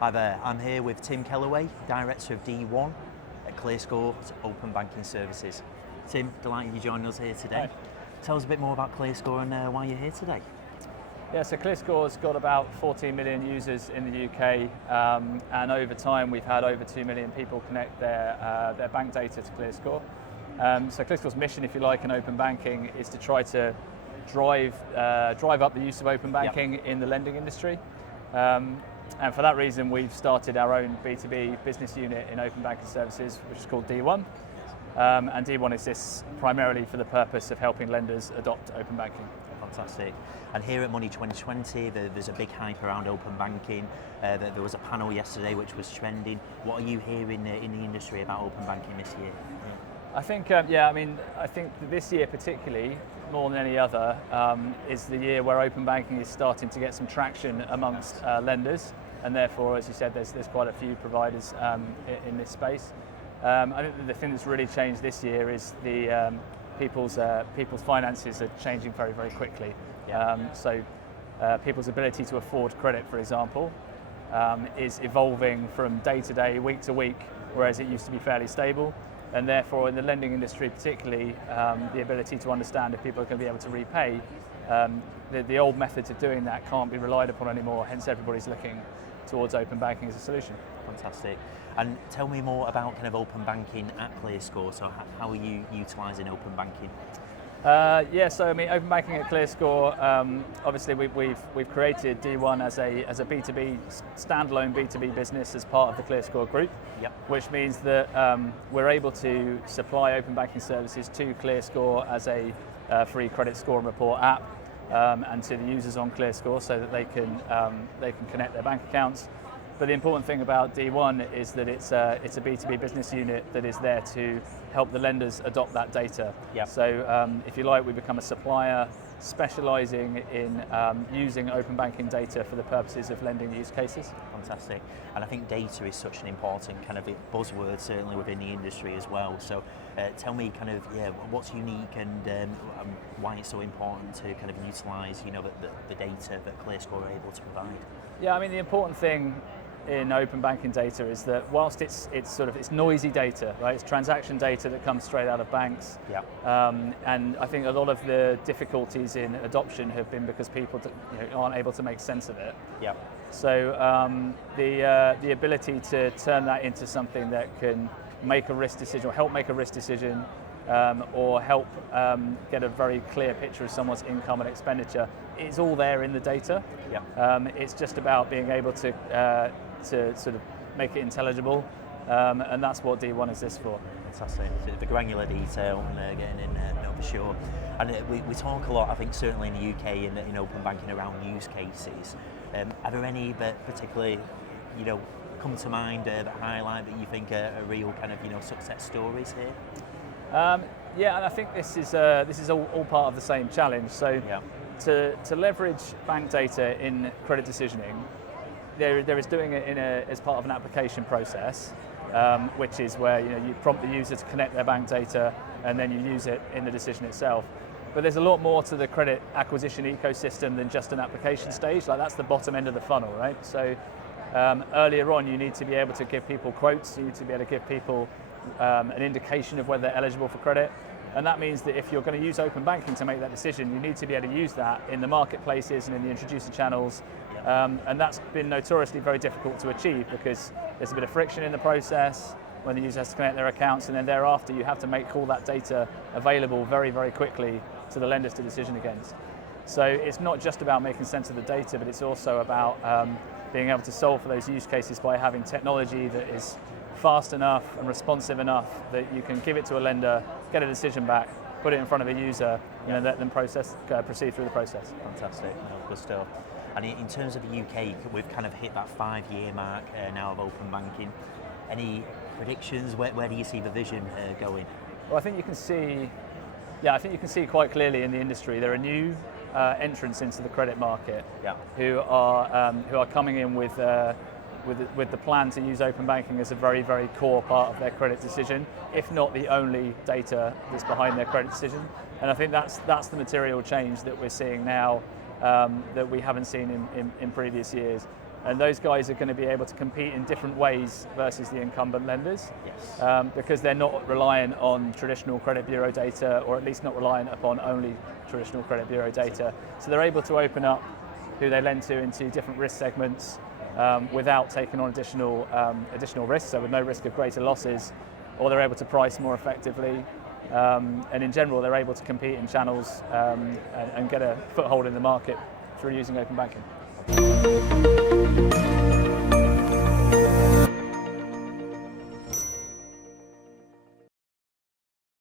Hi there, I'm here with Tim Kellaway, Director of D1 at ClearScore's Open Banking Services. Tim, delighted you joining us here today. Hi. Tell us a bit more about ClearScore and why you're here today. Yeah, so ClearScore's got about 14 million users in the UK, and over time we've had over 2 million people connect their bank data to ClearScore. So ClearScore's mission, if you like, in open banking is to try to drive up the use of open banking in the lending industry. And for that reason, we've started our own B2B business unit in open banking services, which is called D1. And D1 exists primarily for the purpose of helping lenders adopt open banking. Fantastic. And here at Money20, there's a big hype around open banking. There was a panel yesterday which was trending. What are you hearing in the industry about open banking this year? I think, I think this year particularly, more than any other, is the year where open banking is starting to get some traction amongst lenders, and therefore, as you said, there's quite a few providers in this space. I think the thing that's really changed this year is the people's finances are changing very, very quickly. So people's ability to afford credit, for example, is evolving from day to day, week to week, whereas it used to be fairly stable. And therefore, in the lending industry particularly, the ability to understand if people are going to be able to repay, the old methods of doing that can't be relied upon anymore, hence everybody's looking towards open banking as a solution. Fantastic. And tell me more about kind of open banking at ClearScore. So how are you utilising open banking? Open banking at ClearScore, obviously we've created D1 as a B2B, standalone B2B business as part of the ClearScore group, which means that we're able to supply open banking services to ClearScore as a free credit score and report app, and to the users on ClearScore so that they can connect their bank accounts. But the important thing about D1 is that it's a B2B business unit that is there to help the lenders adopt that data. So if you like, we become a supplier specialising in using open banking data for the purposes of lending use cases. Fantastic. And I think data is such an important kind of buzzword, certainly within the industry as well. So tell me kind of, what's unique and why it's so important to kind of utilise, the data that ClearScore are able to provide. Yeah, I mean, the important thing in open banking data is that whilst it's noisy data, right? It's transaction data that comes straight out of banks. And I think a lot of the difficulties in adoption have been because people aren't able to make sense of it. So the ability to turn that into something that can make a risk decision or help make a risk decision, or help get a very clear picture of someone's income and expenditure, it's all there in the data. It's just about being able to sort of make it intelligible, and that's what D1 exists for. Fantastic. The granular detail and getting in there, for sure. And we talk a lot, I think certainly in the UK in open banking around use cases. Are there any that particularly, come to mind that highlight that you think are real kind of success stories here? And I think this is all part of the same challenge. So to leverage bank data in credit decisioning, there is doing it as part of an application process, which is where you prompt the user to connect their bank data and then you use it in the decision itself. But there's a lot more to the credit acquisition ecosystem than just an application stage. Like, that's the bottom end of the funnel, right? So earlier on, you need to be able to give people quotes. You need to be able to give people an indication of whether they're eligible for credit. And that means that if you're going to use open banking to make that decision, you need to be able to use that in the marketplaces and in the introducer channels. And that's been notoriously very difficult to achieve because there's a bit of friction in the process when the user has to connect their accounts, and then thereafter you have to make all that data available very, very quickly to the lenders to decision against. So it's not just about making sense of the data, but it's also about being able to solve for those use cases by having technology that is fast enough and responsive enough that you can give it to a lender, get a decision back, put it in front of a user, and let them proceed through the process. Fantastic, good stuff. And in terms of the UK, we've kind of hit that 5-year mark now of open banking. Any predictions? Where do you see the vision going? Well, I think you can see quite clearly in the industry there are new entrants into the credit market who are coming in with the plan to use open banking as a very, very core part of their credit decision, if not the only data that's behind their credit decision. And I think that's the material change that we're seeing now that we haven't seen in previous years. And those guys are going to be able to compete in different ways versus the incumbent lenders, Yes. Because they're not reliant on traditional credit bureau data, or at least not reliant upon only traditional credit bureau data. So they're able to open up who they lend to into different risk segments without taking on additional risks, so with no risk of greater losses, or they're able to price more effectively. And in general, they're able to compete in channels and get a foothold in the market through using open banking.